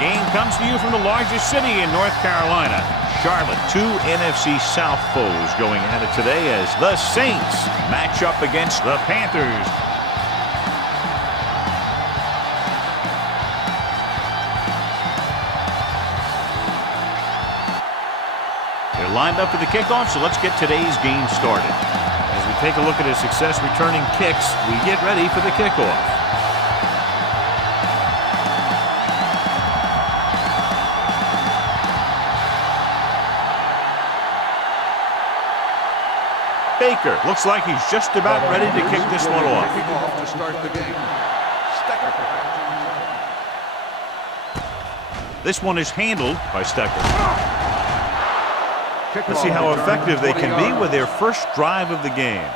game comes to you from the largest city in North Carolina, Charlotte. Two NFC South foes going at it today as the Saints match up against the Panthers. They're lined up for the kickoff, so let's get today's game started. As we take a look at his success returning kicks, we get ready for the kickoff. Baker looks like he's just about ready to kick this one off. To start the game. This one is handled by Stecker. Let's see how effective they can be with their first drive of the game.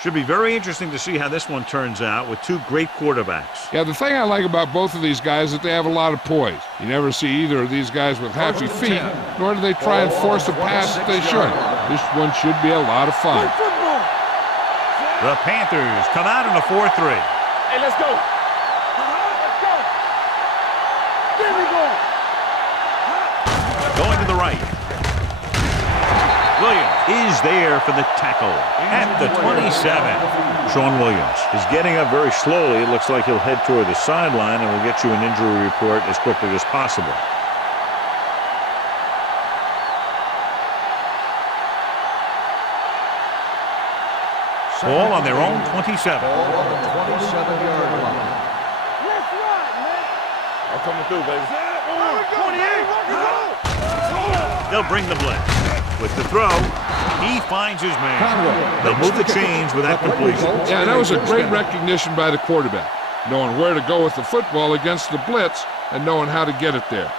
Should be very interesting to see how this one turns out with two great quarterbacks. Yeah, the thing I like about both of these guys is that they have a lot of poise. You never see either of these guys with happy feet, nor do they try and force a pass that they shouldn't. This one should be a lot of fun. The Panthers come out in a 4-3. Hey, let's go. Let's go. There we go. Going to the right. Williams is there for the tackle at the 27. Shaun Williams is getting up very slowly. It looks like he'll head toward the sideline, and we'll get you an injury report as quickly as possible. Ball on their own 27. Ball on the 27-yard line. Let's run, man. I'm coming through, baby. 28. They'll bring the blitz. With the throw, he finds his man. They'll move the chains with that completion. Yeah, that was a great recognition by the quarterback, knowing where to go with the football against the blitz and knowing how to get it there.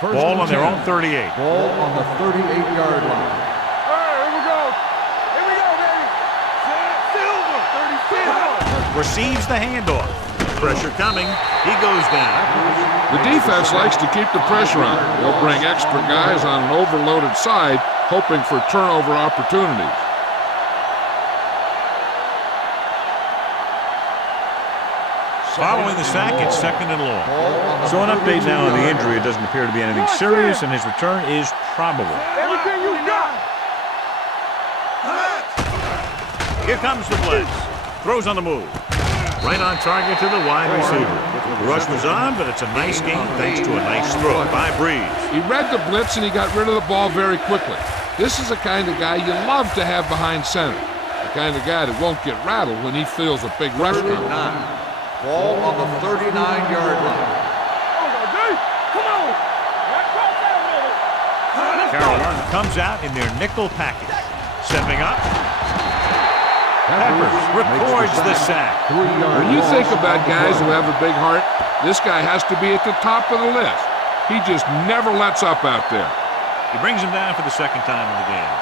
Ball on their own 38. Ball on the 38-yard line. Here we go. Here we go, baby. Silver. 36. Receives the handoff. Pressure coming. He goes down. The defense likes to keep the pressure on. They'll bring extra guys on an overloaded side, hoping for turnover opportunities. Following the sack, it's 2nd and long. So an update now on the injury. It doesn't appear to be anything serious, and his return is probable. Everything you got. Here comes the blitz. Throws on the move. Right on target to the wide receiver. The rush was on, but it's a nice game thanks to a nice throw by Breeze. He read the blitz and he got rid of the ball very quickly. This is the kind of guy you love to have behind center. The kind of guy that won't get rattled when he feels a big rush coming. Ball on the 39-yard line. Come on. Carolina comes out in their nickel package. Stepping up. Peppers records the sack. When you think about guys who have a big heart, this guy has to be at the top of the list. He just never lets up out there. He brings him down for the second time in the game.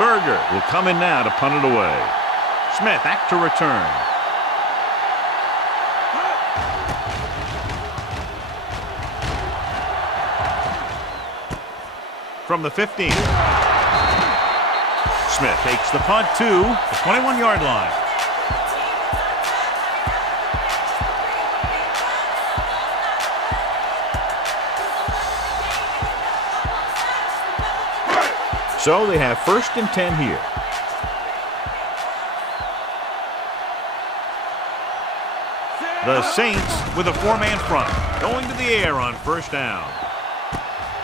Berger will come in now to punt it away. Smith back to return. From the 15. Smith takes the punt to the 21-yard line. So they have 1st and 10 here. The Saints with a 4-man front, going to the air on 1st down.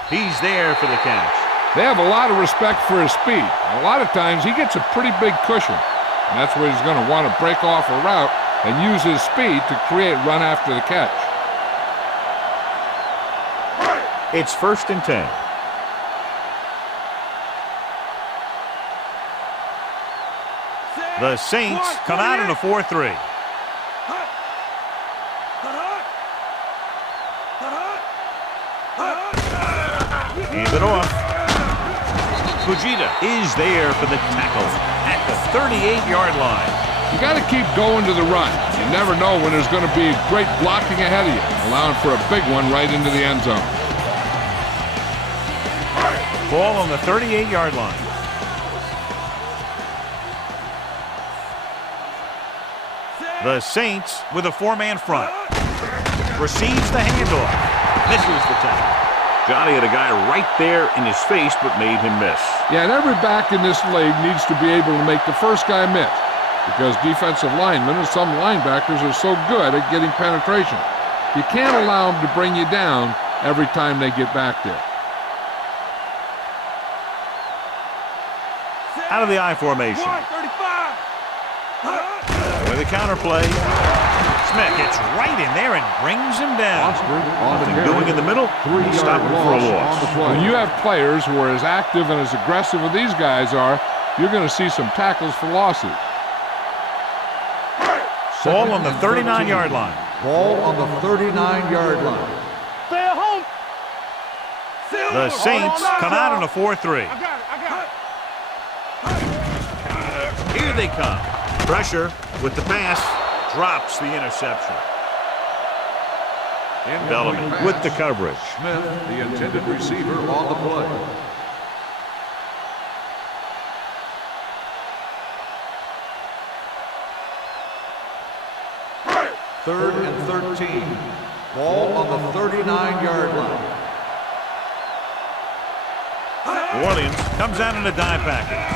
He's there for the catch. They have a lot of respect for his speed. A lot of times he gets a pretty big cushion. And that's where he's going to want to break off a route and use his speed to create run after the catch. It's 1st and 10. The Saints come out in a 4-3. Hand it off. Fujita is there for the tackle at the 38-yard line. You got to keep going to the run. You never know when there's going to be great blocking ahead of you, allowing for a big one right into the end zone. Ball on the 38-yard line. The Saints with a four-man front. Receives the handoff. Misses the tackle. Johnny had a guy right there in his face, but made him miss. Yeah, and every back in this league needs to be able to make the first guy miss, because defensive linemen and some linebackers are so good at getting penetration. You can't allow them to bring you down every time they get back there. Out of the I formation. 135. With a counterplay. Smith gets right in there and brings him down. Nothing doing in the middle. He's stopping for a loss. When you have players who are as active and as aggressive as these guys are, you're going to see some tackles for losses. Ball on the 39-yard line. Ball on the 39-yard line. Stay at home. The Saints come out on a 4-3. I got it. Here they come. Pressure with the pass. Drops the interception. Bellamy with the coverage. Smith, the intended receiver, on the play. Third and 13. Ball on the 39-yard line. New Orleans comes out in a dime package.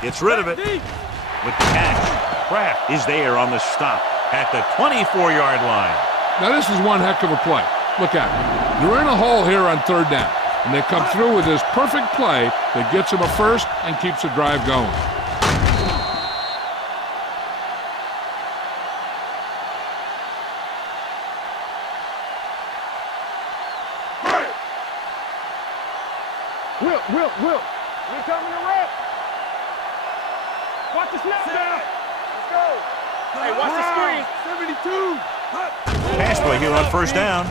Gets rid of it with the catch. Kraft is there on the stop at the 24-yard line. Now this is one heck of a play. Look at it. They're in a hole here on third down, and they come through with this perfect play that gets them a first and keeps the drive going. Will. We coming to rep. Watch the snap down. Let's go. Hey, watch the screen. 72. Pass play here on first down.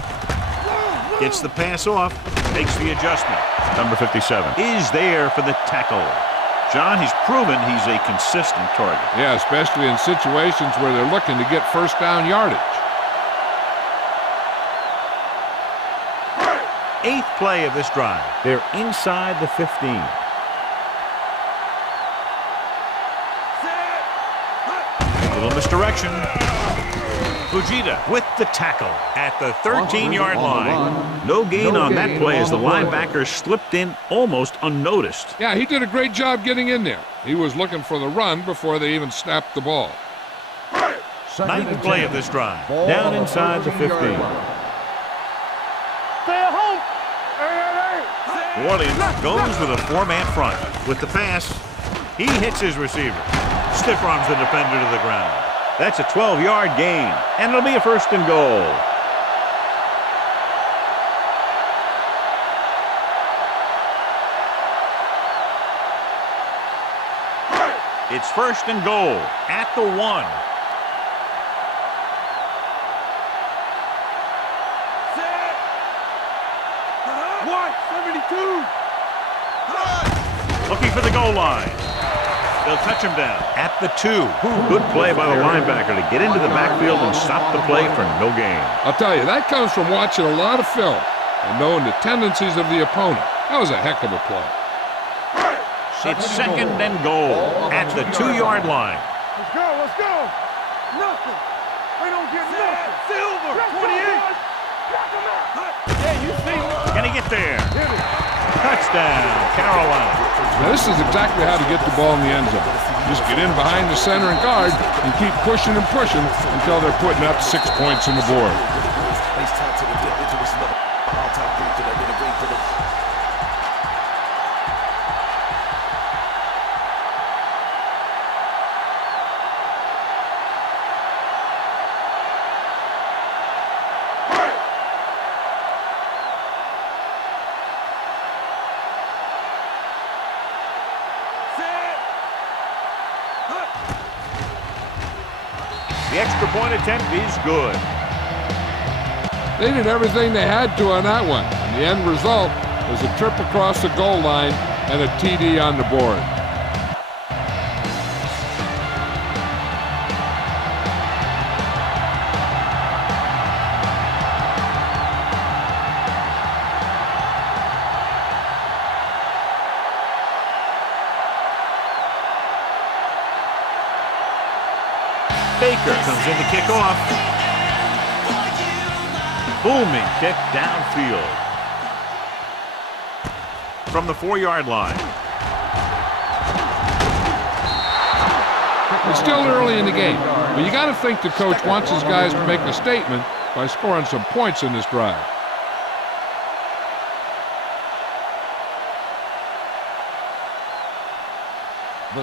Gets the pass off. Makes the adjustment. Number 57 is there for the tackle. John, he's proven he's a consistent target. Yeah, especially in situations where they're looking to get first down yardage. 8th play of this drive. They're inside the 15. Little misdirection. Fujita with the tackle at the 13-yard line. No gain on that play as the linebacker slipped in almost unnoticed. Yeah, he did a great job getting in there. He was looking for the run before they even snapped the ball. 9th play of this drive. Down inside the 15. Stay at home. New Orleans goes with a four-man front. With the pass, he hits his receiver. Stiff arms the defender to the ground. That's a 12-yard gain, and it'll be a first and goal. It's first and goal at the 1. Looking for the goal line. They'll touch him down at the 2. Good play by the linebacker to get into the backfield and stop the play for no gain. I'll tell you, that comes from watching a lot of film and knowing the tendencies of the opponent. That was a heck of a play. It's second and goal at the 2-yard line. Let's go. Nothing. We don't get nothing. Silver, 28. Yeah, you see him. Can he get there? Touchdown, Carolina. Now this is exactly how to get the ball in the end zone. Just get in behind the center and guard and keep pushing and pushing until they're putting up 6 points on the board. The extra point attempt is good. They did everything they had to on that one. And the end result was a trip across the goal line and a TD on the board. Tucker comes in to kick off. Booming kick downfield. From the 4-yard line. It's still early in the game, but you got to think the coach wants his guys to make a statement by scoring some points in this drive.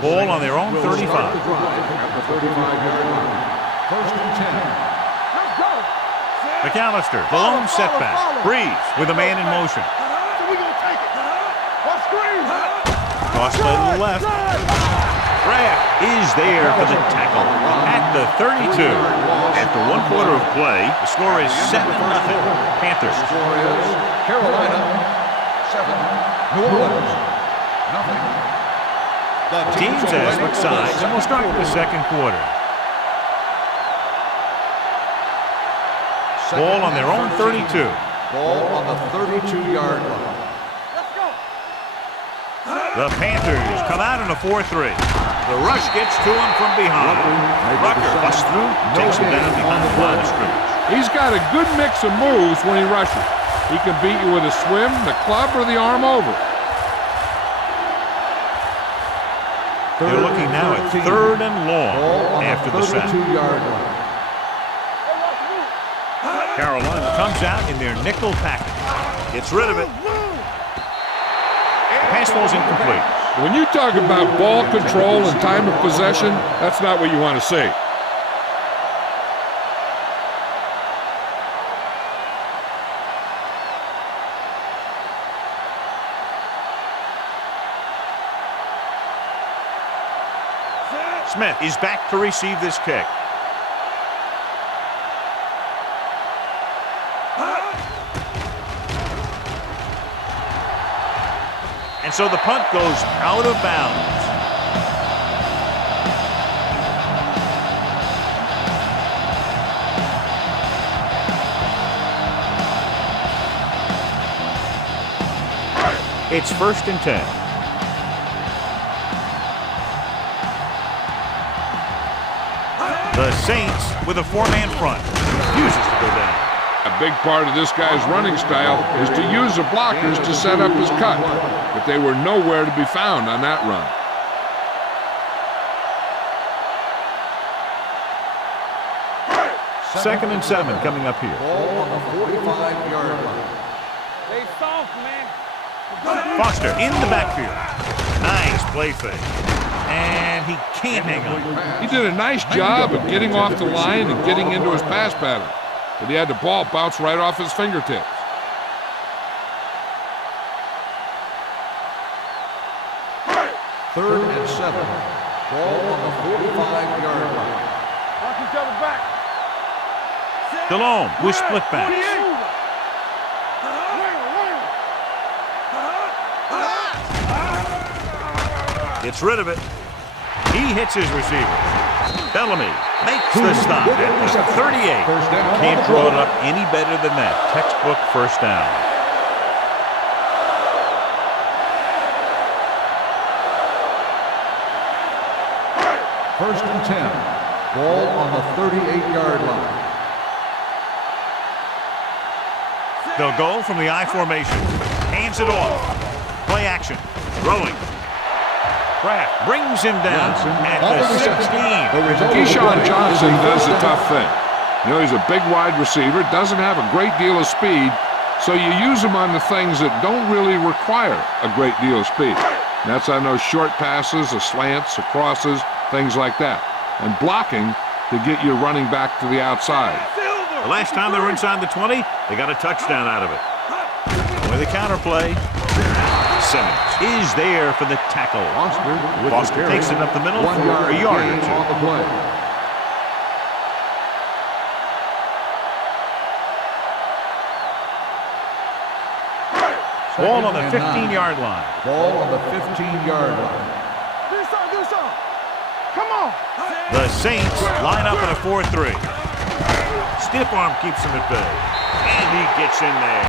Ball on their own 35. At the 35-yard line. First and 10. Let's go. McAllister, the lone setback. Breeze with a man in motion. So we gonna take it. What screen? Toss play to the left. Kraft is there for the tackle at the 32. After 1 quarter of play, the score is 7-0. Panthers. The score is Carolina 7, New Orleans nothing. The Teams are as ready with for sides, and we'll start with the second quarter. Ball on their own 32. Ball on the 32-yard line. Let's go. The Panthers come out in a 4-3. The rush gets to him from behind. Rucker busts through, takes him down behind the line of scrimmage. He's got a good mix of moves when he rushes. He can beat you with a swim, the club, or the arm over. They're looking now at 3rd and long after the sack. 32-yard line. Carolina comes out in their nickel package. Gets rid of it. Pass falls incomplete. When you talk about ball control and time of possession, that's not what you want to see. Smith is back to receive this kick. And so the punt goes out of bounds. It's 1st and 10. The Saints with a 4-man front. Refuses to go down. A big part of this guy's running style is to use the blockers to set up his cut, but they were nowhere to be found on that run. Second and 7 coming up here. Ball on the 45-yard line. They soft, man. Foster in the backfield. Nice play fake. And he can't hang on. He did a nice job of getting off the line and getting into his pass pattern, but he had the ball bounce right off his fingertips. Third and 7. Ball on the 45-yard line. Watch each other back. DeLome with split back. Gets rid of it. He hits his receiver. Bellamy makes the stop at the 38. Can't draw it up any better than that. Textbook first down. First and 10. Ball on the 38-yard line. They'll go from the I formation. Hands it off. Play action. Throwing. Kraft brings him down at the 16. Shaun Johnson does the tough thing. You know, he's a big wide receiver, doesn't have a great deal of speed, so you use him on the things that don't really require a great deal of speed. And that's on those short passes, the slants, the crosses, things like that. And blocking to get your running back to the outside. The last time they were inside the 20, they got a touchdown out of it. With a counterplay, Simmons is there for the tackle. Foster takes it up the middle for a yard or two. On the play. Ball on the 15-yard line. Ball on the 15-yard line. Do something. Come on. The Saints line up in a 4-3. Stiff arm keeps him at bay. And he gets in there.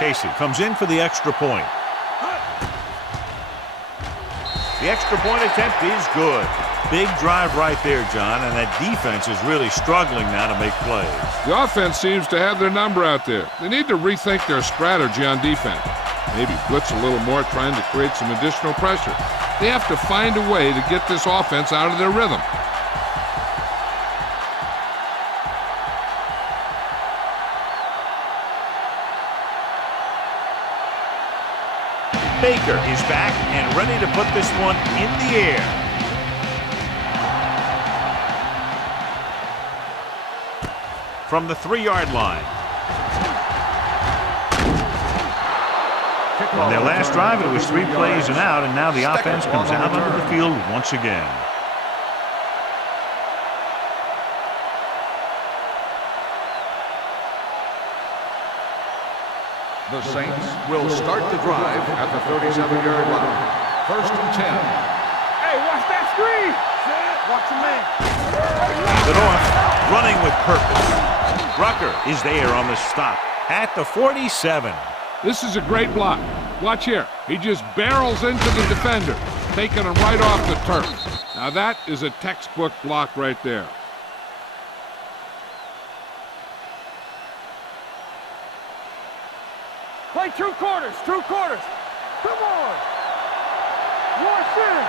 Casey comes in for the extra point. The extra point attempt is good. Big drive right there, John, and that defense is really struggling now to make plays. The offense seems to have their number out there. They need to rethink their strategy on defense. Maybe blitz a little more, trying to create some additional pressure. They have to find a way to get this offense out of their rhythm. Baker is back and ready to put this one in the air. From the 3-yard line. On their last drive, it was 3 plays and out, and now the offense comes out onto the field once again. The Saints will start the drive at the 37-yard line. First and 10. Hey, watch that screen. Watch the man. Hand it off, running with purpose. Rucker is there on the stop at the 47. This is a great block. Watch here. He just barrels into the defender, taking him right off the turf. Now that is a textbook block right there. Play 2 quarters, 2 quarters. Come on. More center.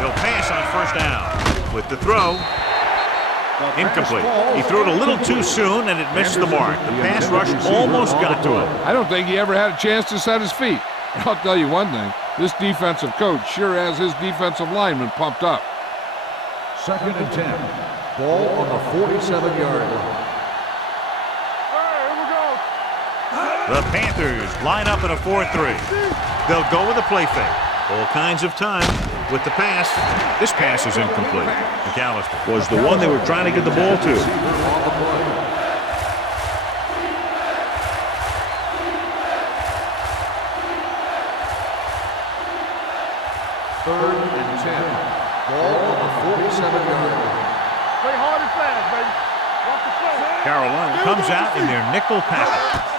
He'll pass on first down. With the throw, incomplete. He threw it a little too soon, and it missed the mark. The pass rush almost got to him. I don't think he ever had a chance to set his feet. I'll tell you one thing. This defensive coach sure has his defensive lineman pumped up. Second and 10. Ball on the 47-yard line. The Panthers line up in a 4-3. They'll go with a play fake. All kinds of time with the pass. This pass is incomplete. McAllister was the one they were trying to get the ball to. Third and 10. Ball on the 47-yard line. Play hard and fast, baby. Walk the play. Carolina comes out in their nickel package.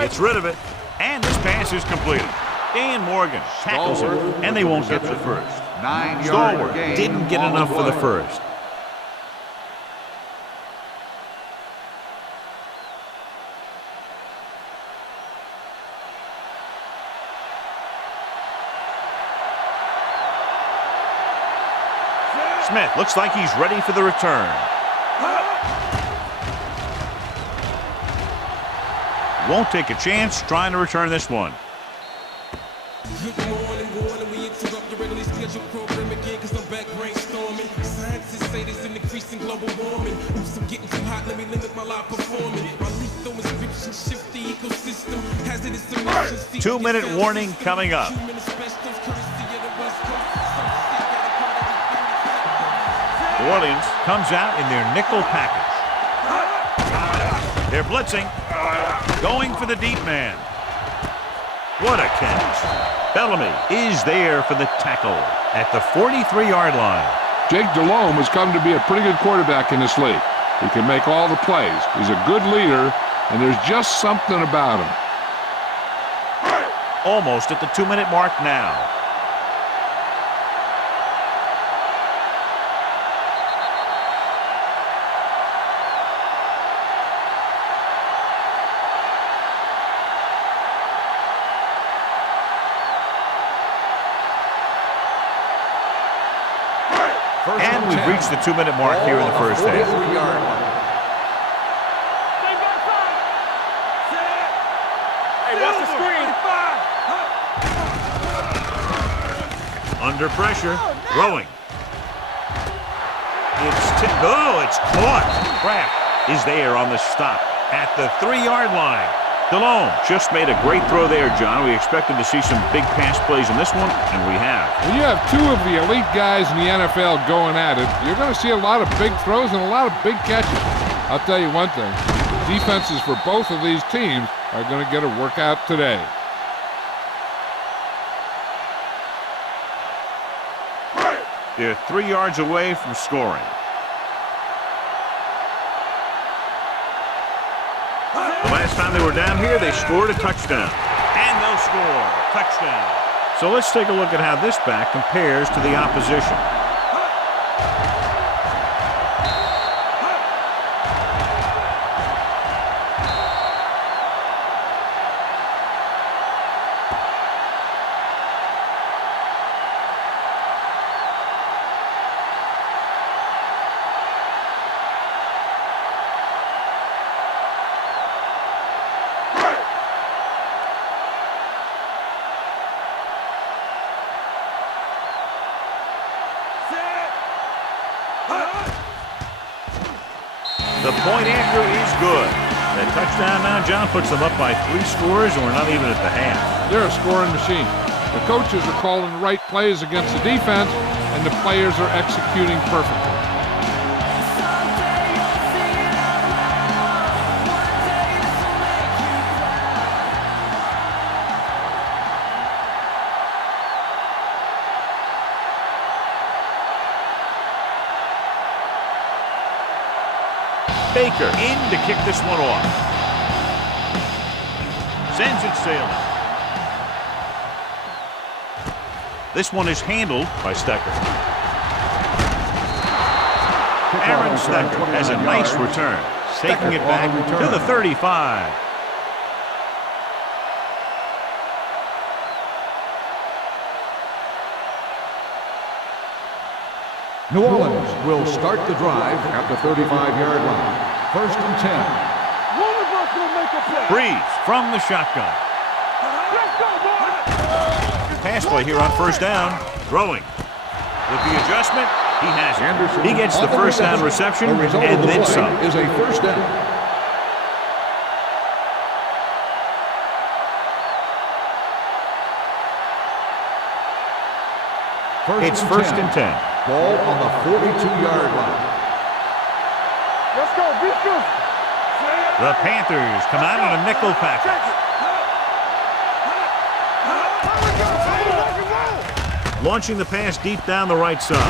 Gets rid of it, and this pass is completed. Dan Morgan tackles him, and they won't get the first. 9-yard gain. Didn't get enough for the first. Smith looks like he's ready for the return. Won't take a chance trying to return this one. Good morning, we interrupt the regularly scheduled program again because I'm back brainstorming. Scientists say there's an increasing global warming. Oops, I'm getting too hot, let me limit my live performance. My lethal inscription shift the ecosystem. Hazardous emissions. 2-minute warning coming up. New Orleans comes out in their nickel package. They're blitzing. Going for the deep man. What a catch. Bellamy is there for the tackle at the 43-yard line. Jake Delhomme has come to be a pretty good quarterback in this league. He can make all the plays. He's a good leader, and there's just something about him. Almost at the 2-minute mark now. And we've reached the 2-minute mark here in the first half. Hey, watch the screen. Under pressure, throwing. It's caught. Kraft is there on the stop at the 3-yard line. Delhomme just made a great throw there, John. We expected to see some big pass plays in this one, and we have. When you have 2 of the elite guys in the NFL going at it, you're going to see a lot of big throws and a lot of big catches. I'll tell you one thing. Defenses for both of these teams are going to get a workout today. They're 3 yards away from scoring. The last time they were down here, they scored a touchdown. And they'll score. Touchdown. So let's take a look at how this back compares to the opposition. The point after is good. That touchdown now, John, puts them up by 3 scores, and we're not even at the half. They're a scoring machine. The coaches are calling the right plays against the defense, and the players are executing perfectly. Baker in to kick this one off. Sends it sailing. This one is handled by Stecker. Aaron Stecker has a nice return, taking it back to the 35. New Orleans will start the drive at the 35-yard line. First and 10. One of us will make a play. Breeze from the shotgun. Let's go, boy. Pass play here on first down. Throwing. With the adjustment, he has it. He gets the first down reception and then some. Is a first down. It's first and 10. Ball on the 42-yard line. Let's go, beat. The Panthers come out in a nickel package. Launching the pass deep down the right side.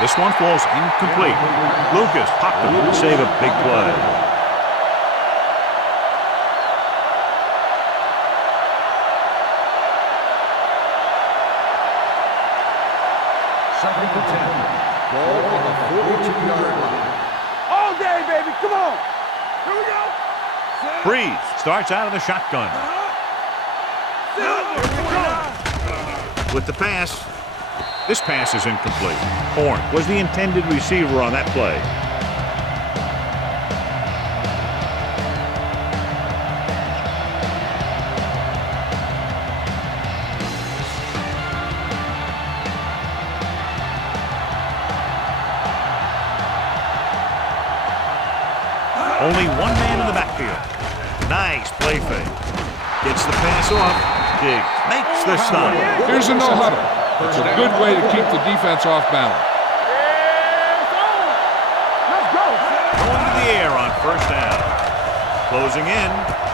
This one falls incomplete. Lucas popped him to save a big play. Second and 10. Ball on the 42-yard line. All day, baby. Come on. Here we go. Breeze starts out of the shotgun. With the pass. This pass is incomplete. Horn was the intended receiver on that play. Only one man in the backfield. Nice play fake. Gets the pass off. Diggs makes the stop. Here's a no-huddle. It's a good way to keep the defense off balance. Let's go. Going to the air on first down. Closing in.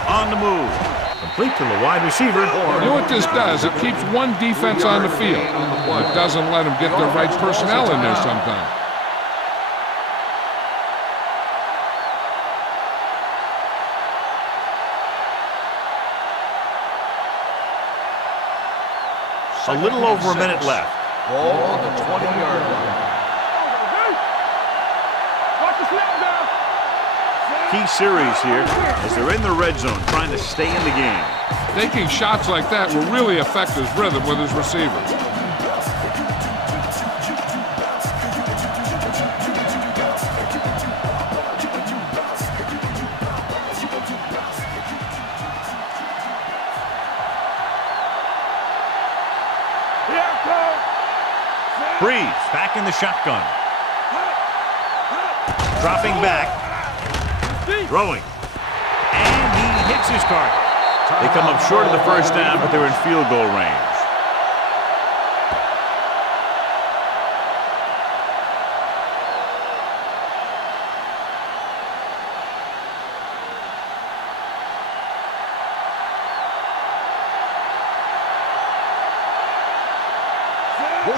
On the move. Complete to the wide receiver. You know what this does? It keeps one defense on the field. It doesn't let them get the right personnel in there sometimes. A little over a minute left. Ball on the 20-yard line. Watch the snap now. Key series here as they're in the red zone trying to stay in the game. Taking shots like that will really affect his rhythm with his receivers. Breeze back in the shotgun. Dropping back. Throwing. And he hits his target. They come up short of the first down, but they're in field goal range.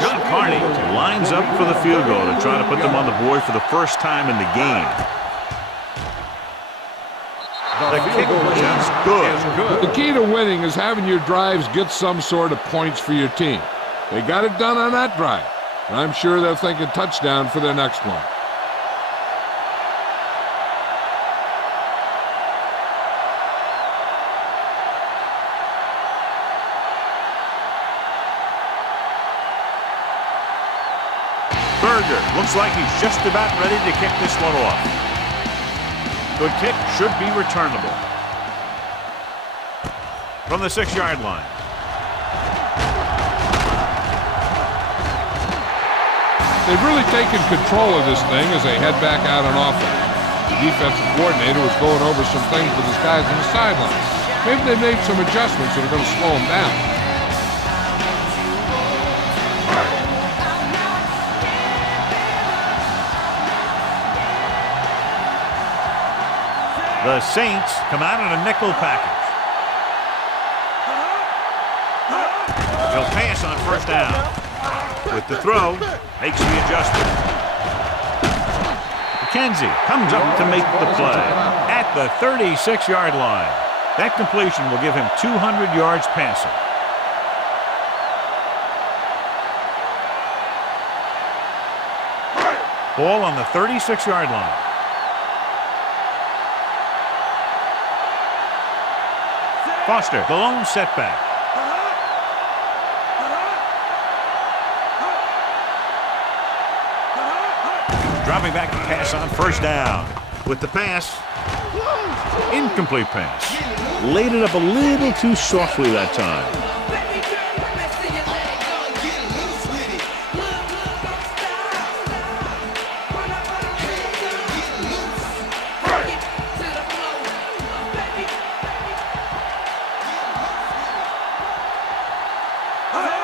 John Carney lines up for the field goal to try to put them on the board for the first time in the game. The kick is good. The key to winning is having your drives get some sort of points for your team. They got it done on that drive, and I'm sure they're thinking touchdown for their next one. Looks like he's just about ready to kick this one off. Good kick, should be returnable. From the 6-yard line. They've really taken control of this thing as they head back out on offense. The defensive coordinator was going over some things with his guys on the sideline. Maybe they made some adjustments that are going to slow them down. The Saints come out in a nickel package. He'll pass on first down. With the throw, makes the adjustment. McKenzie comes up to make the play at the 36-yard line. That completion will give him 200 yards passing. Ball on the 36-yard line. Foster, the lone setback. Dropping back to pass on first down. With the pass, incomplete pass. Laid it up a little too softly that time.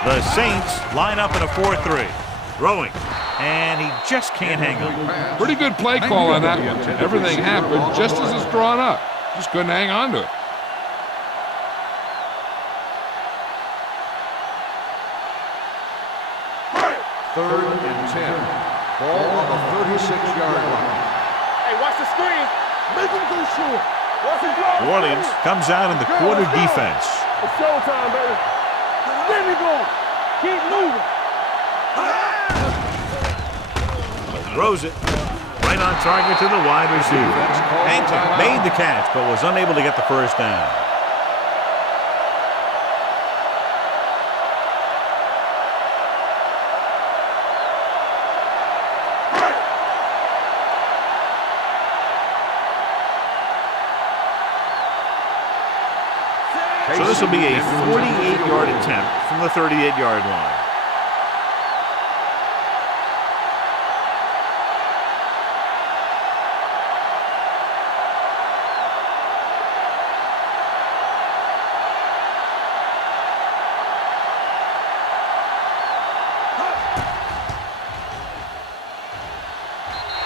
The Saints line up in a 4-3. Throwing. And he just can't hang on. Pretty good play call on that one. Everything happened just as it's drawn up. Just couldn't hang on to it. Third and 10. Ball on the 36-yard line. Hey, watch the screen. Make him go short. Watch him block. New Orleans comes out in the quarter defense. It's showtime, baby. There we go. Keep moving. Throws it right on target to the wide receiver. Hankton made the catch, but was unable to get the first down. So this will be a 48-yard attempt from the 38-yard line.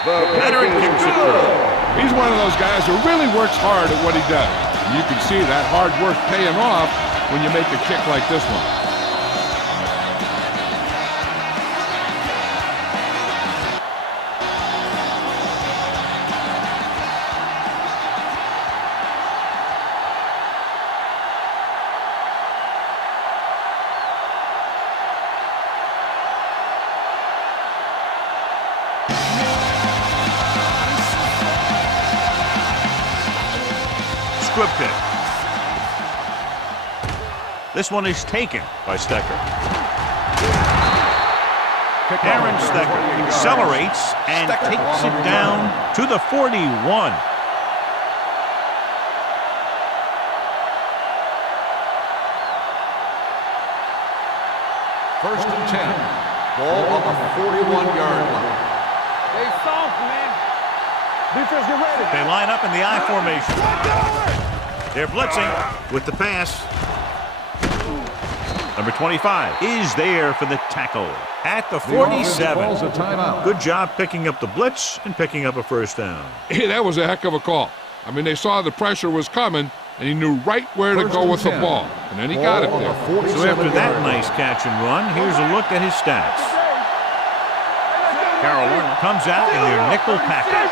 Veteran kicks it through. He's one of those guys who really works hard at what he does. And you can see that hard work paying off when you make a kick like this one. Squib kick. This one is taken by Stecker. Aaron Stecker accelerates and takes it down to the 41. First and 10. Ball on the 41-yard line. Stay soft, man. Defense, get ready. They line up in the I formation. They're blitzing with the pass. Number 25 is there for the tackle at the 47. Good job picking up the blitz and picking up a first down. Hey, that was a heck of a call. I mean, they saw the pressure was coming, and he knew right where to go with the ball. And then he got it there. So after that nice catch and run, here's a look at his stats. Carolina comes out in their nickel package.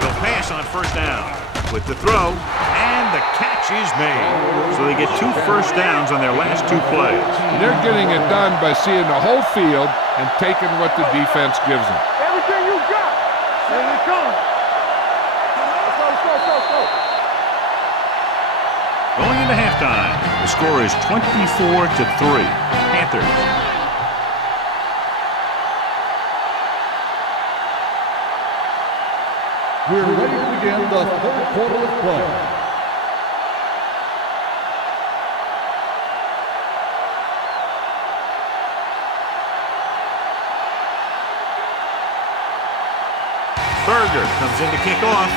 He'll pass pass on first down. With the throw, and the catch is made. So they get 2 first downs on their last 2 plays. They're getting it done by seeing the whole field and taking what the defense gives them. Everything you got. Here we come. Go. Going into halftime, the score is 24-3. Panthers. We're ready to begin the third quarter of play. Berger comes in to kick off.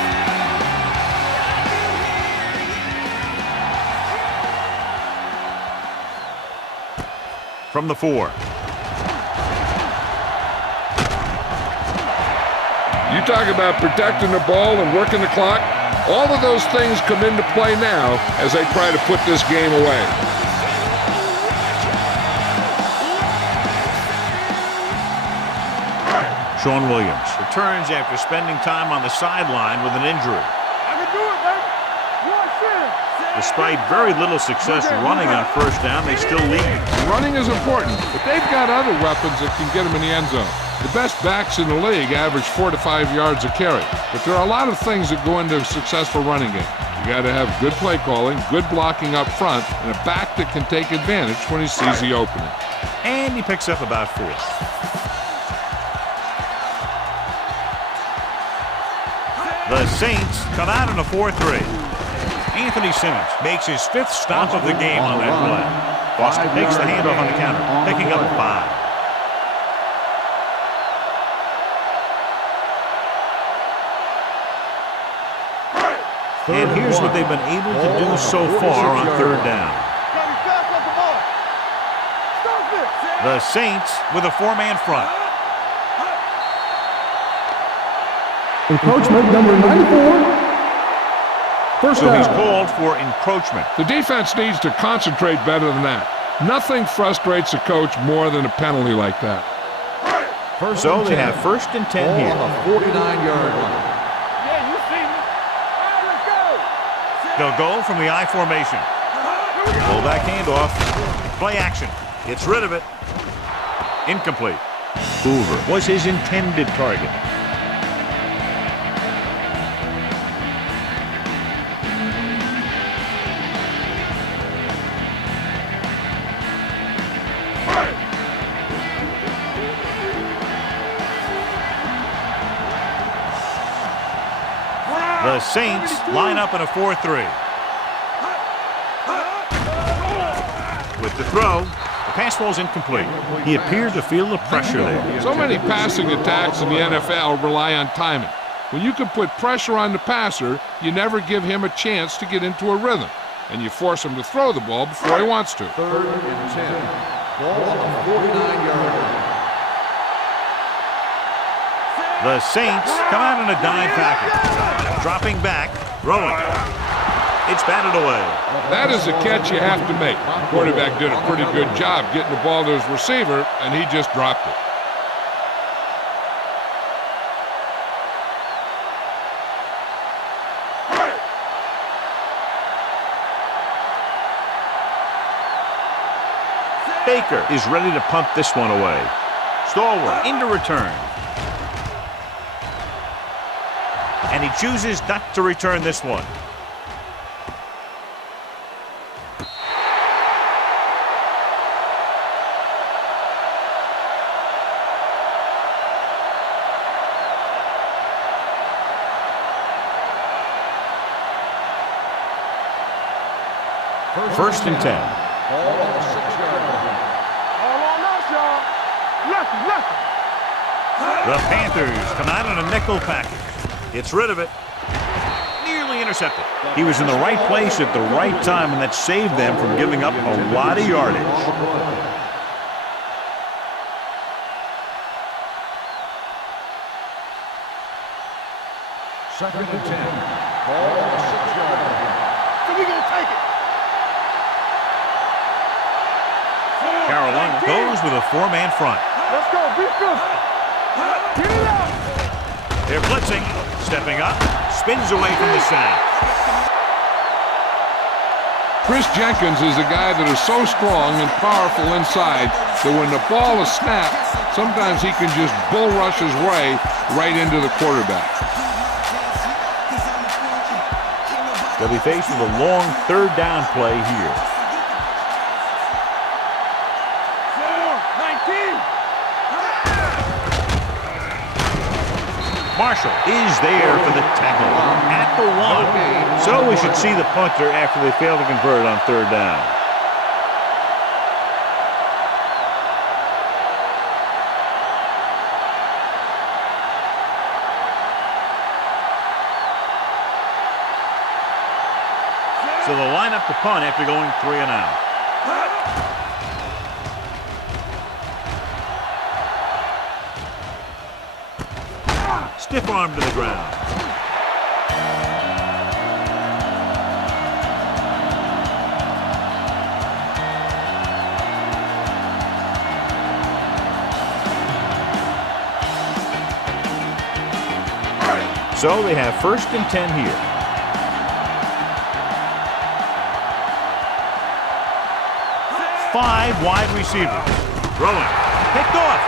From the 4. You talk about protecting the ball and working the clock. All of those things come into play now as they try to put this game away. Shaun Williams returns after spending time on the sideline with an injury. I can do it, baby. Despite very little success running on first down, they still lead. Running is important, but they've got other weapons that can get them in the end zone. The best backs in the league average 4 to 5 yards a carry, but there are a lot of things that go into a successful running game. You got to have good play calling, good blocking up front, and a back that can take advantage when he sees the opening. And he picks up about 4. The Saints come out in a 4-3. Anthony Simmons makes his 5th stop of the game on that play. Boston takes the handoff on the counter, picking up 5. And here's what they've been able to do so far on third down. The Saints with a 4-man front. Encroachment number 94. First So down. he's called for encroachment. The defense needs to concentrate better than that. Nothing frustrates a coach more than a penalty like that. So they have 1st and 10 here. On the 49-yard line. Yeah, you see me. All right, let's go. They'll go from the I formation. Fullback handoff. Play action. Gets rid of it. Incomplete. Hoover was his intended target. The Saints line up in a 4-3. With the throw, the pass falls incomplete. He appeared to feel the pressure there. So many passing attacks in the NFL rely on timing. When you can put pressure on the passer, you never give him a chance to get into a rhythm, and you force him to throw the ball before he wants to. 3rd and 10. Ball on the 49-yard line. The Saints come out in a dime package. Dropping back, throwing. It's batted away. That is a catch you have to make. The quarterback did a pretty good job getting the ball to his receiver, and he just dropped it. Baker is ready to punt this one away. Stallworth into return. And he chooses not to return this one. First and 10. Ball on the 6-yard line. All on us, y'all. Lefty. The Panthers come out in a nickel package. Gets rid of it. Nearly intercepted. He was in the right place at the right time, and that saved them from giving up a lot of yardage. 2nd and 10. Ball on the 6-yard line. So we gonna take it. Carolina goes with a 4-man front. Let's go, beat them. Get it out. They're blitzing, stepping up, spins away from the sack. Chris Jenkins is a guy that is so strong and powerful inside that when the ball is snapped, sometimes he can just bull rush his way right into the quarterback. They'll be faced with a long third down play here. 19. Marshall is there for the tackle at the 1. So we should see the punter after they fail to convert on third down. So they'll line up to punt after going 3 and out. Stiff arm to the ground. So they have 1st and 10 here. Five wide receivers. Throwing. Picked off.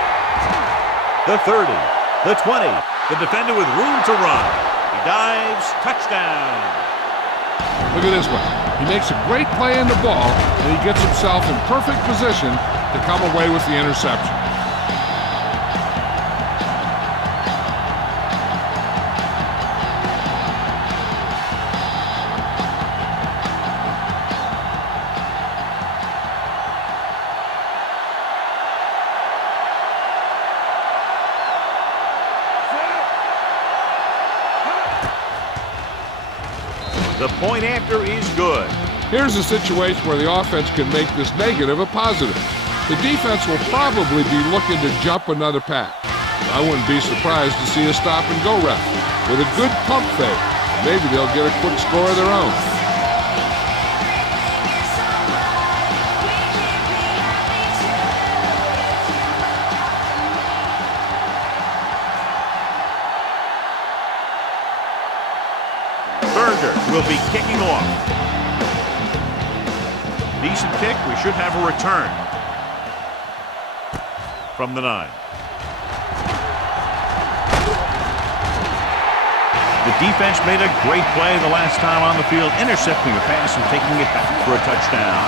The 30. The 20. The defender with room to run. He dives. Touchdown. Look at this one. He makes a great play in the ball, and he gets himself in perfect position to come away with the interception. The point after is good. Here's a situation where the offense can make this negative a positive. The defense will probably be looking to jump another pack. I wouldn't be surprised to see a stop-and-go route with a good pump fake. Maybe they'll get a quick score of their own. Will be kicking off. Decent kick. We should have a return from the 9. The defense made a great play the last time on the field, intercepting a pass and taking it back for a touchdown.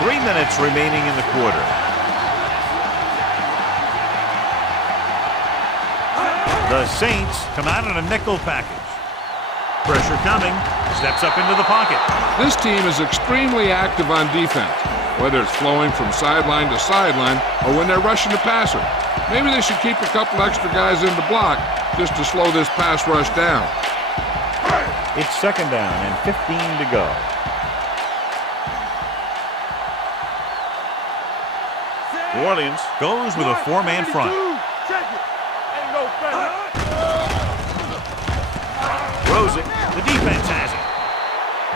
Three minutes remaining in the quarter. The Saints come out in a nickel package. Pressure coming. Steps up into the pocket. This team is extremely active on defense, whether it's flowing from sideline to sideline or when they're rushing the passer. Maybe they should keep a couple extra guys in the block just to slow this pass rush down. It's 2nd down and 15 to go. New Orleans goes with a 4-man front. Throws it. The defense has it.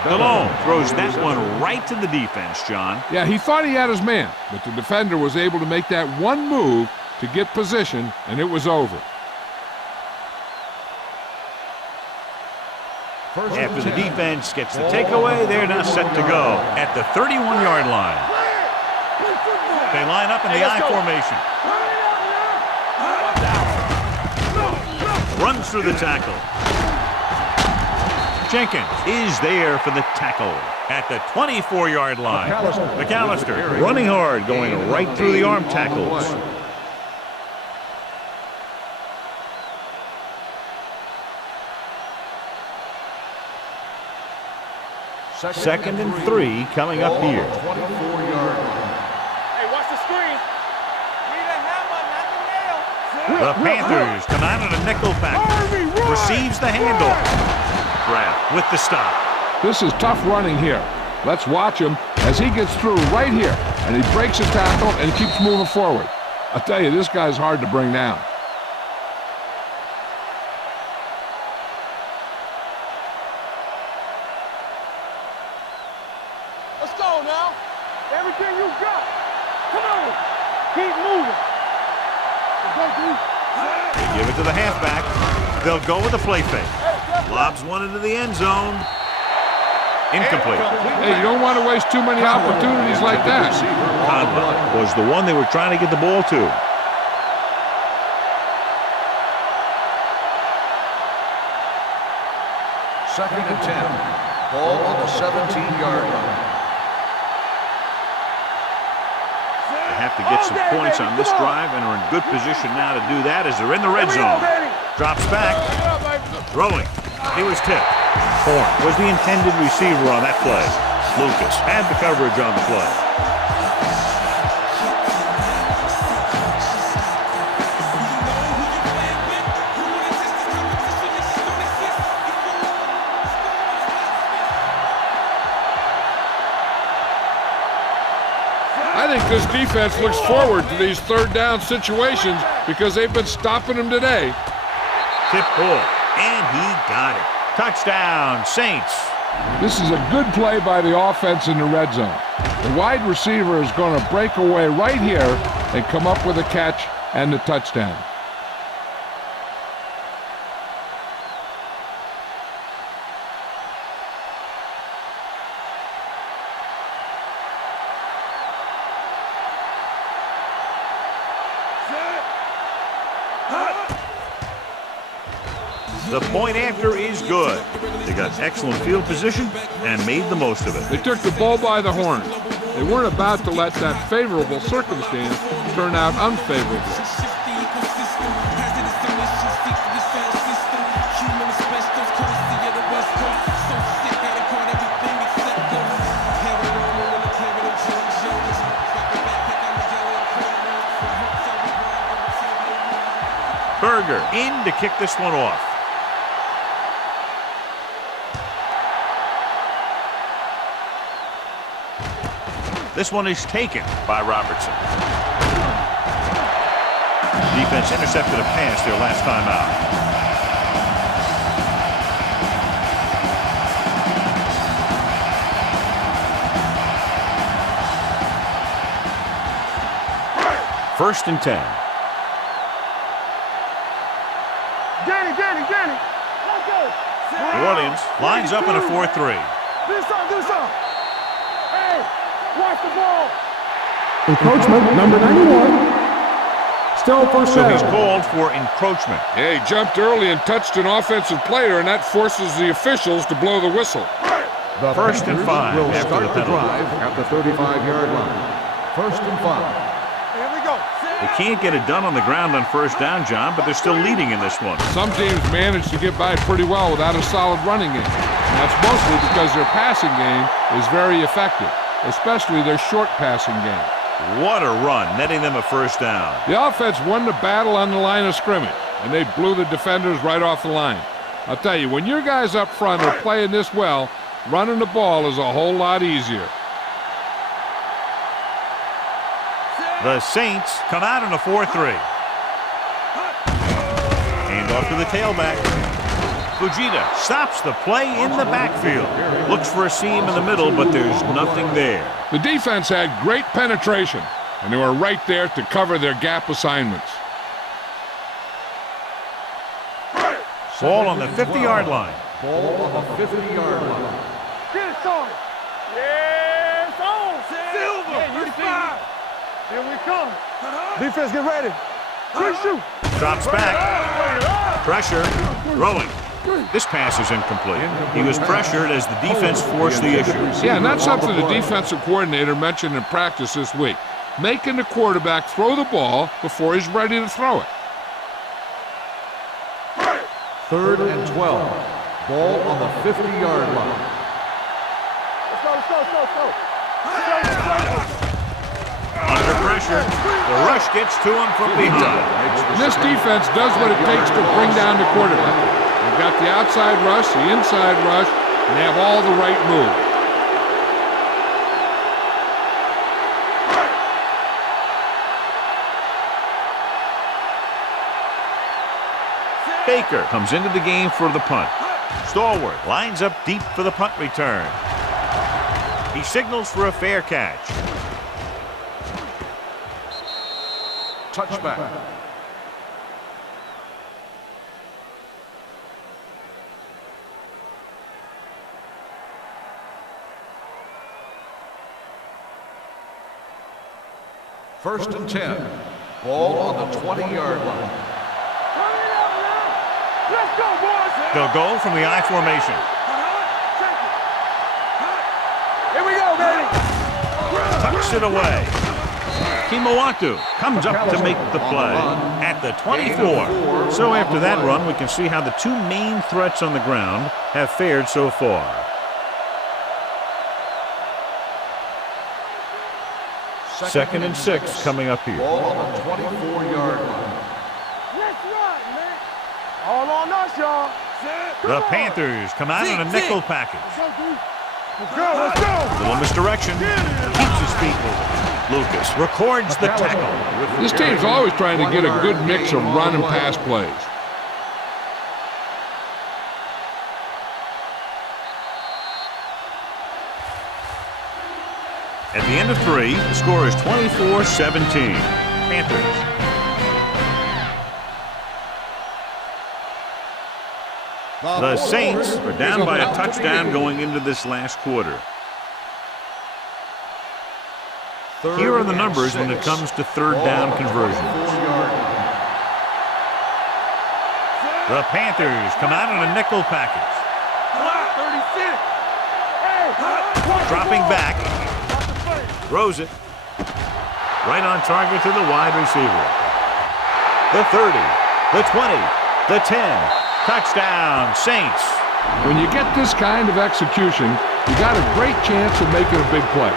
Malone throws that one right to the defense, John. Yeah, he thought he had his man, but the defender was able to make that one move to get position, and it was over. After the defense gets the takeaway, they're now set to go at the 31-yard line. They line up in the I formation. Runs through the tackle. Jenkins is there for the tackle at the 24-yard line. McAllister running hard, going right through the arm tackles. Second and 3 coming up here. Hey, watch the screen. Need a hammer, not the nail. The Panthers come out in a nickel package. Receives the handoff. Grab with the stop. This is tough running here. Let's watch him as he gets through right here, and he breaks a tackle and keeps moving forward. I'll tell you, this guy's hard to bring down. Let's go now. Everything you got. Come on. Keep moving. They give it to the halfback. They'll go with a play fake. Lobs one into the end zone. Incomplete. Hey, you don't want to waste too many opportunities like that. Conlon was the one they were trying to get the ball to. Second and 10. Ball on the 17-yard line. They have to get some points on this drive and are in good position now to do that as they're in the red zone. Drops back. Throwing. He was tipped. Horn was the intended receiver on that play. Lucas had the coverage on the play. I think this defense looks forward to these third down situations because they've been stopping them today. Tip ball, and he got it. Touchdown, Saints. This is a good play by the offense in the red zone. The wide receiver is going to break away right here and come up with a catch and the touchdown. The point after is good. They got excellent field position and made the most of it. They took the bull by the horn. They weren't about to let that favorable circumstance turn out unfavorable. Berger in to kick this one off. This one is taken by Robertson. Defense intercepted a pass their last time out. First and 10. Danny. Let's go. New Orleans lines up in a 4-3. Do something. Hey, watch the ball. Encroachment, number 91. Still first So down. he's called for encroachment. Yeah, he jumped early and touched an offensive player, and that forces the officials to blow the whistle. The First and Panthers 5 will after start the the penalty. drive at the 35-yard line. First and 5. Here we go. They can't get it done on the ground on first down, John, but they're still leading in this one. Some teams manage to get by pretty well without a solid running game. And that's mostly because their passing game is very effective, especially their short passing game. What a run, netting them a first down. The offense won the battle on the line of scrimmage, and they blew the defenders right off the line. I'll tell you, when your guys up front are playing this well, running the ball is a whole lot easier. The Saints come out in a 4-3. Hand off to the tailback. Fujita stops the play in the backfield. Looks for a seam in the middle, but there's nothing there. The defense had great penetration, and they were right there to cover their gap assignments. Ball on the 50-yard line. Ball on the 50-yard line. Get it started. Yes, on. Silver. 35. Here we come. Defense, get ready. Quick shoot. Drops back. Pressure. Throwing. This pass is incomplete. He was pressured as the defense forced the issue. Yeah, and that's something the defensive coordinator mentioned in practice this week. Making the quarterback throw the ball before he's ready to throw it. Third and 12. Ball on the 50-yard line. Let's go. Under pressure. The rush gets to him from behind. This defense does what it takes to bring down the quarterback. They've got the outside rush, the inside rush, and they have all the right moves. Baker comes into the game for the punt. Stallworth lines up deep for the punt return. He signals for a fair catch. touchback. First and 10. Ball on the 20-yard line. Let's go, boys! They'll go from the I formation. Here we go, baby! Tucks it away. Kimawatu comes up to make the play at the 24. So after that run, we can see how the two main threats on the ground have fared so far. Second and 6 coming up here. Ball on the 24-yard line. Let's run, man! All on us, y'all! The Panthers come out in a nickel package. Let's go, let's go! Little misdirection. Keeps his feet moving. Lucas records the tackle. This team's always trying to get a good mix of run and pass plays. At the end of 3, the score is 24-17. Panthers. The Saints are down by a touchdown going into this last quarter. Here are the numbers when it comes to third down conversions. The Panthers come out in a nickel package. 36! Dropping back. Throws it. Right on target to the wide receiver. The 30, the 20, the 10. Touchdown, Saints. When you get this kind of execution, you got a great chance of making a big play.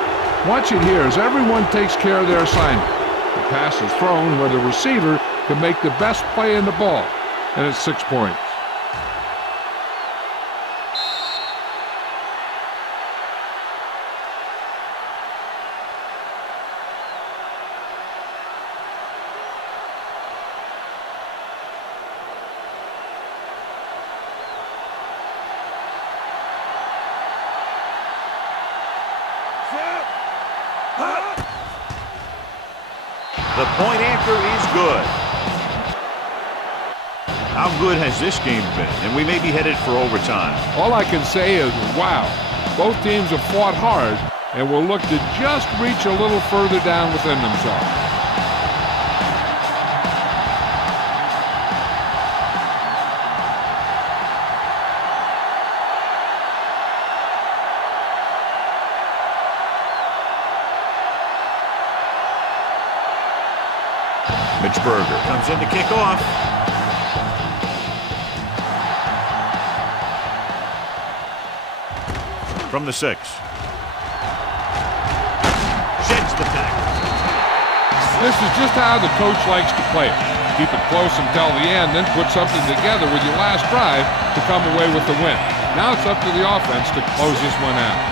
Watch it here as everyone takes care of their assignment. The pass is thrown where the receiver can make the best play in the ball, and it's 6 points. The point anchor is good. How good has this game been? And we may be headed for overtime. All I can say is, wow. Both teams have fought hard and will look to just reach a little further down within themselves. Berger comes in to kick off. From the 6. Sheds the tackle. This is just how the coach likes to play it. Keep it close until the end, then put something together with your last drive to come away with the win. Now it's up to the offense to close this one out.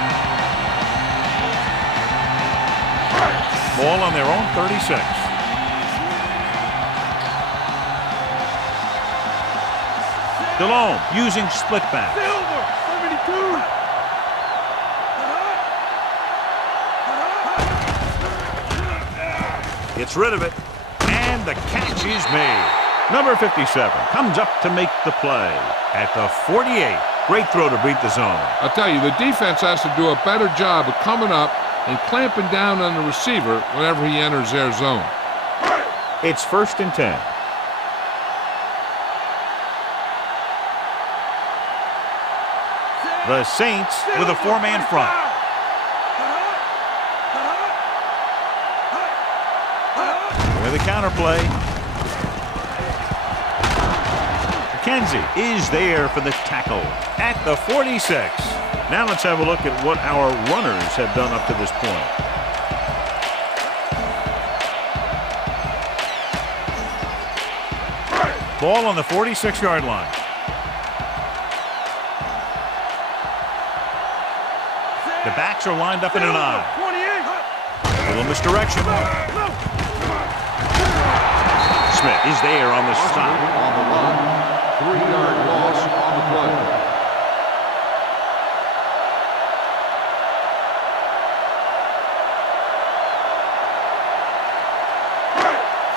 Ball on their own 36. DeLome using split back. Silver, 72! Gets rid of it, and the catch is made. Number 57 comes up to make the play at the 48. Great throw to beat the zone. I'll tell you, the defense has to do a better job of coming up and clamping down on the receiver whenever he enters their zone. It's 1st and 10. The Saints with a 4-man front. With a counterplay. McKenzie is there for the tackle at the 46. Now let's have a look at what our runners have done up to this point. Ball on the 46-yard line. The backs are lined up in an eye. A little misdirection. Smith is there on the stop. On the line, 3-yard loss on the play.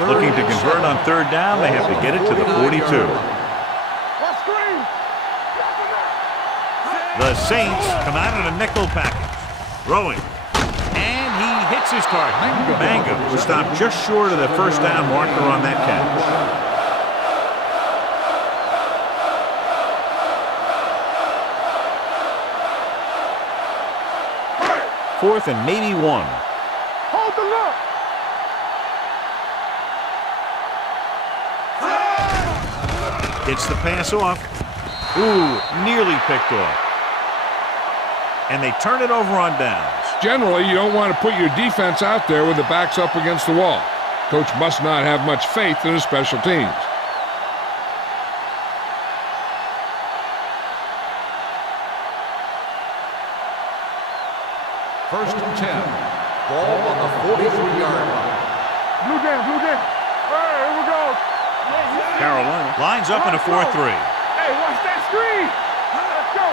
Looking to convert on third down, they have to get it to the 42. The Saints come out in a nickel package. Throwing. And he hits his target. Manga was stopped just short of the first down marker on that catch. Fourth and maybe 1. Hold the look. Gets the pass off. Ooh, nearly picked off. And they turn it over on downs. Generally, you don't want to put your defense out there with the backs up against the wall. Coach must not have much faith in his special teams. First and 10. Ball on the 43-yard line. Blue game, blue game. All right, here we go. Carolina lines up in a 4-3. Hey, watch that screen. Let's go.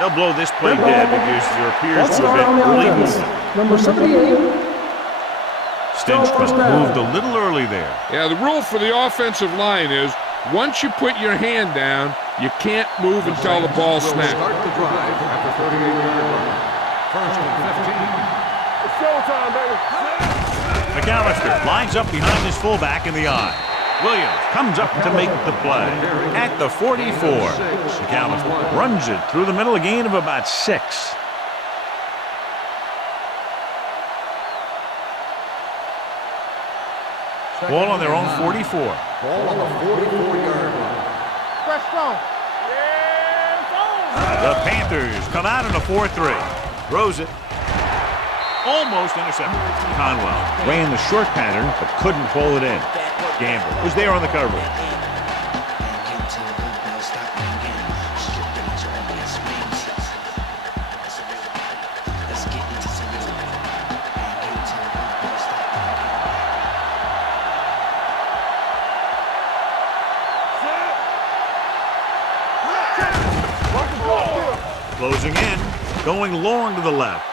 They'll blow this play dead because there appears to have been early movement. Number 78. Stenstrom moved a little early there. Yeah, the rule for the offensive line is once you put your hand down, you can't move until the ball snaps. Start the drive at the 38-yard line. First and 15. It's showtime, baby. McAllister lines up behind his fullback in the eye. Williams comes up to make the play at the 44. McAllister runs it through the middle, a gain of about 6. Ball on their own 44. Ball on the 44-yard line. Fresh stone. Yeah, The Panthers come out in a 4-3. Throws it. Almost intercepted. Conwell ran the short pattern but couldn't pull it in. Gamble was there on the coverage. Closing in, going long to the left.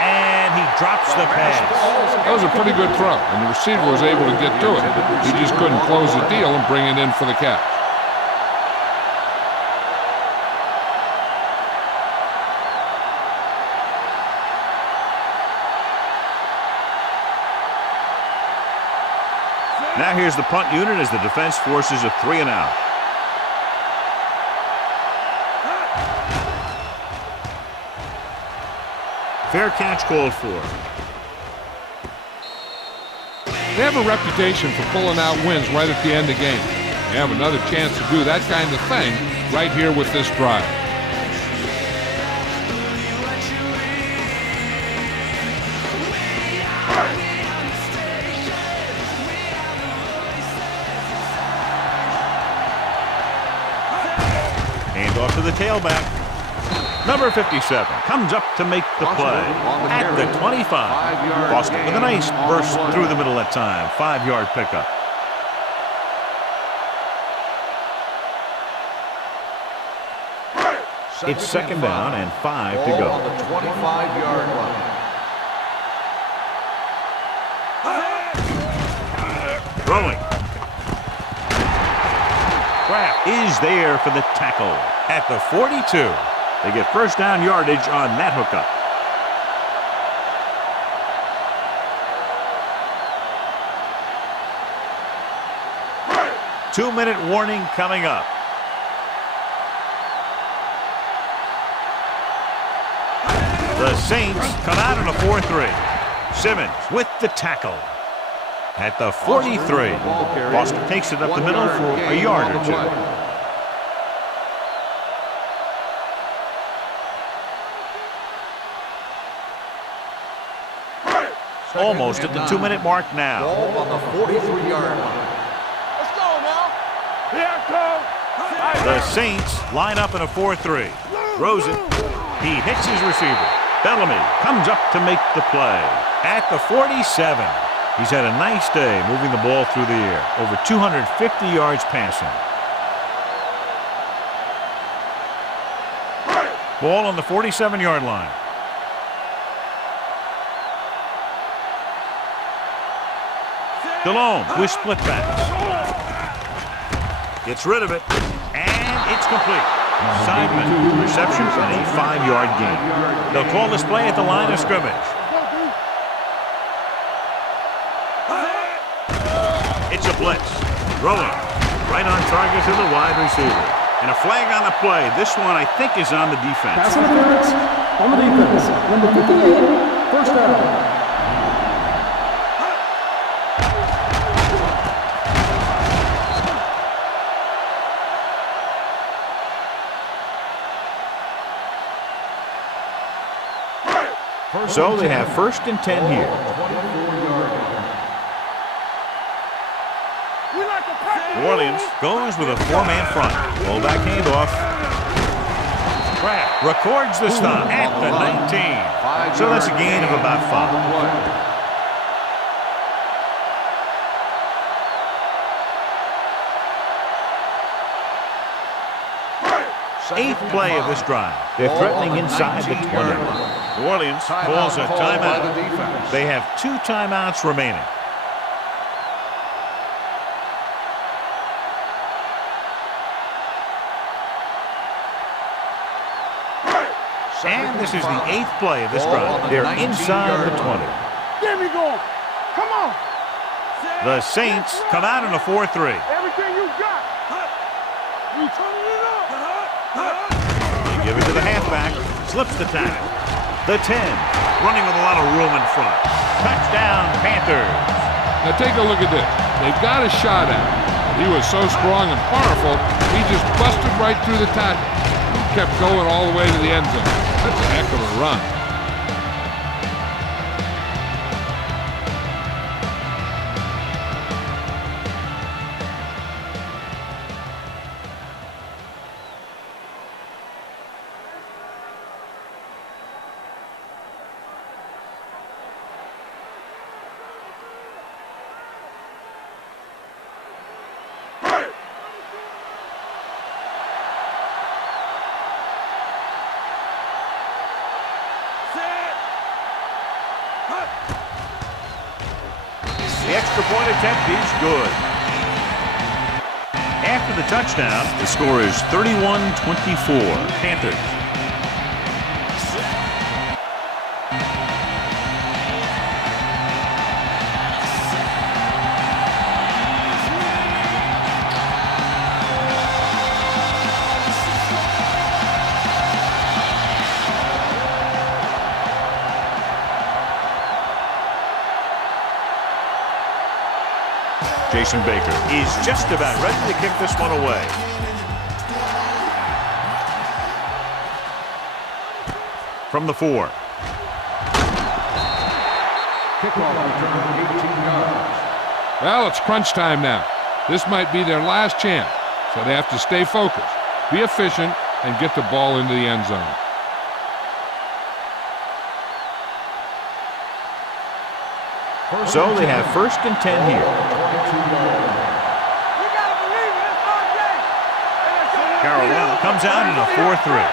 And he drops the pass. That was a pretty good throw, and the receiver was able to get to it. He just couldn't close the deal and bring it in for the catch. Now here's the punt unit as the defense forces a 3 and out. Fair catch called for. They have a reputation for pulling out wins right at the end of games. They have another chance to do that kind of thing right here with this drive. Hand off to the tailback. Number 57 comes up to make the play at the 25. Boston with a nice burst through the middle that time. 5-yard pickup. It's second down and 5 to go. On the 25-yard line. Throwing. Kraft is there for the tackle at the 42. They get first down yardage on that hookup. Two-minute warning coming up. The Saints come out in a 4-3. Simmons with the tackle at the 43. Boston takes it up the middle for a yard or 2. Almost at the 2-minute mark now. Ball on the 43-yard line. Let's go now. Here it comes. The Saints line up in a 4-3. Throws it. He hits his receiver. Bellamy comes up to make the play at the 47. He's had a nice day moving the ball through the air. Over 250 yards passing. Ball on the 47-yard line. Stallone with split pass. Gets rid of it, and it's complete. Seidman reception and a 5-yard gain. They'll call this play at the line of scrimmage. It's a blitz. Throwing right on target to the wide receiver. And a flag on the play. This one, I think, is on the defense. Pass interference on the defense. Number 58, first down. So they have 1st and 10 here. New Orleans goes with a 4-man front. Fullback handoff. Records the stop at the 19. So that's a gain of about 5. 8th play of this drive. They're threatening inside the 20. New Orleans calls a timeout. They have 2 timeouts remaining. And this is the 8th play of this drive. They're inside the 20. Get me going. Come on. The Saints come out in a 4-3. Everything you got. We turning it up. They give it to the halfback. Slips the tackle. The 10. Running with a lot of room in front. Touchdown, Panthers. Now take a look at this. They've got a shot at him. He was so strong and powerful, he just busted right through the tackle. He kept going all the way to the end zone. That's a heck of a run. The extra point attempt is good. After the touchdown, the score is 31-24. Panthers. Jason Baker is just about ready to kick this one away. From the 4. Kickoff return 18 yards. Well, it's crunch time now. This might be their last chance, so they have to stay focused, be efficient, and get the ball into the end zone. So they have 1st and 10 here. Carolina comes out in a 4-3.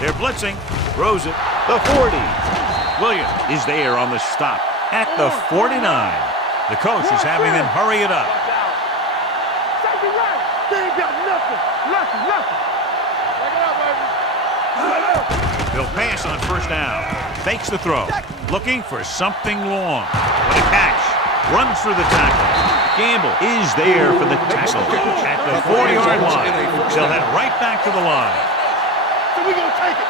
They're blitzing. Throws it. The 40. Williams is there on the stop at the 49. The coach is having them hurry it up. They ain't got nothing. Nothing. He'll pass on 1st down. Fakes the throw. Looking for something long. What a catch. Runs through the tackle. Gamble is there for the tackle at the 40-yard line. They'll head right back to the line. So we're going to take it.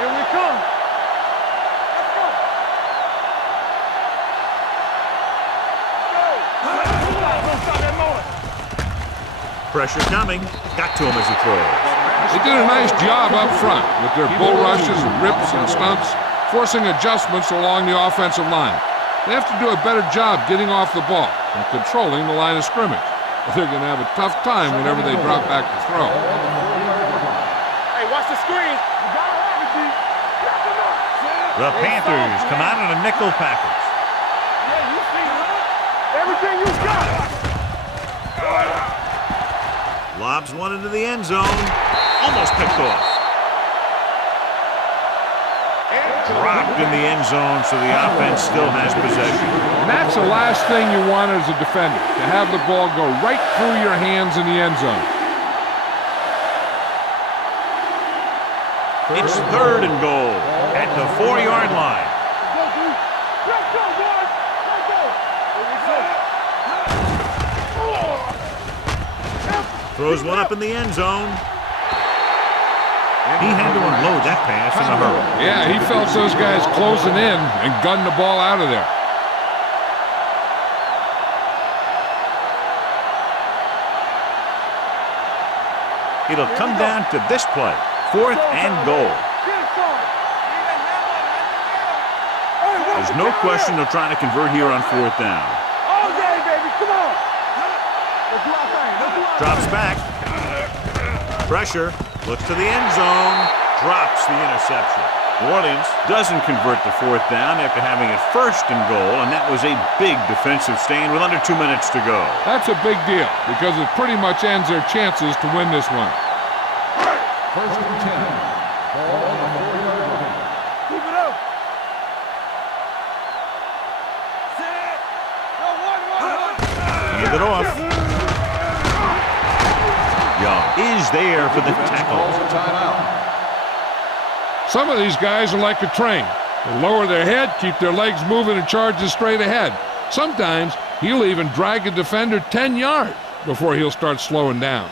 Here we come. Let's go. Pressure coming. Got to him as he throws. They did a nice job up front with their bull rushes and rips and stunts, forcing adjustments along the offensive line. They have to do a better job getting off the ball and controlling the line of scrimmage. They're going to have a tough time whenever they drop back to throw. Hey, watch the screen. The Panthers come out in a nickel package. Yeah, you see everything you got. Lobs one into the end zone. Almost picked off. Dropped in the end zone, so the offense still has possession. And that's the last thing you want as a defender, to have the ball go right through your hands in the end zone. It's 3rd and goal at the 4-yard line. Throws one up in the end zone. He had to unload that pass in a hurry. Yeah, he felt those guys closing in and gunned the ball out of there. It'll come down to this play. 4th and goal. There's no question they're trying to convert here on 4th down. All day, baby. Come on. Drops back. Pressure. Looks to the end zone. Drops the interception. New Orleans doesn't convert the 4th down after having it 1st and goal, and that was a big defensive stand with under 2 minutes to go. That's a big deal because it pretty much ends their chances to win this one. 1st and 10. Ball on the 4-yard line. Keep it up. Hand it off. Young is there for the tackle. Some of these guys are like a train. They lower their head, keep their legs moving, and charges straight ahead. Sometimes he'll even drag a defender 10 yards before he'll start slowing down.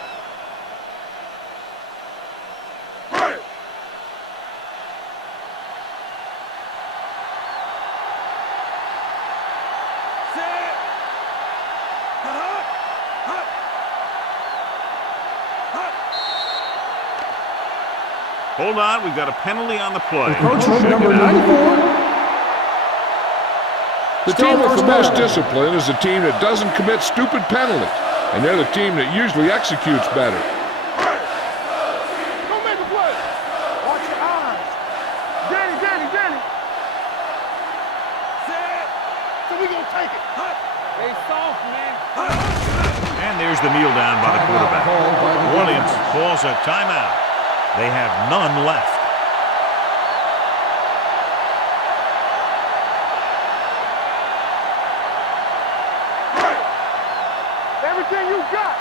Hold on, we've got a penalty on the play. Encroachment number 94. The team with the most discipline is the team that doesn't commit stupid penalties, and they're the team that usually executes better. Don't make a play. Watch your eyes. Danny. So we gonna take it. They soft, man. And there's the kneel down by the quarterback. New Orleans calls a timeout. They have none left. Everything you got.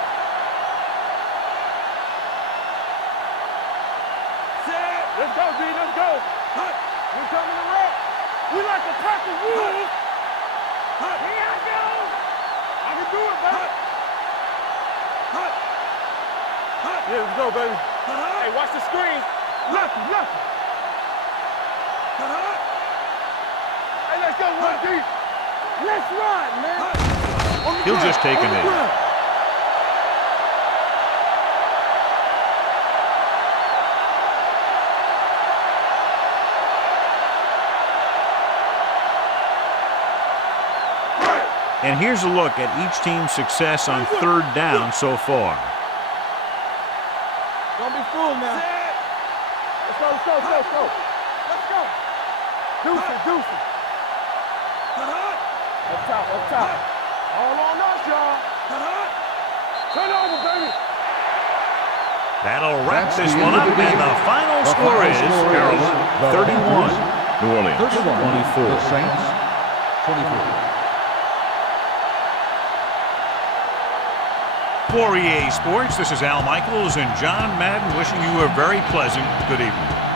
Let's go, D. Let's go. We coming to rap. We like to pack the rules. Here I go. I can do it, baby. Yeah, let's go, baby. Hey, watch the screen. Nothing. Hey, let's go, 1D. Let's run, man. He'll just take a knee. And here's a look at each team's success on 3rd down so far. Don't be fooled now. Let's go. Let's go. Deuce. Up top. All on us, y'all. Turn over, baby. That'll wrap this one up, and the final score is Carolina 31, New Orleans 24. The Saints 24. For EA Sports, this is Al Michaels and John Madden wishing you a very pleasant good evening.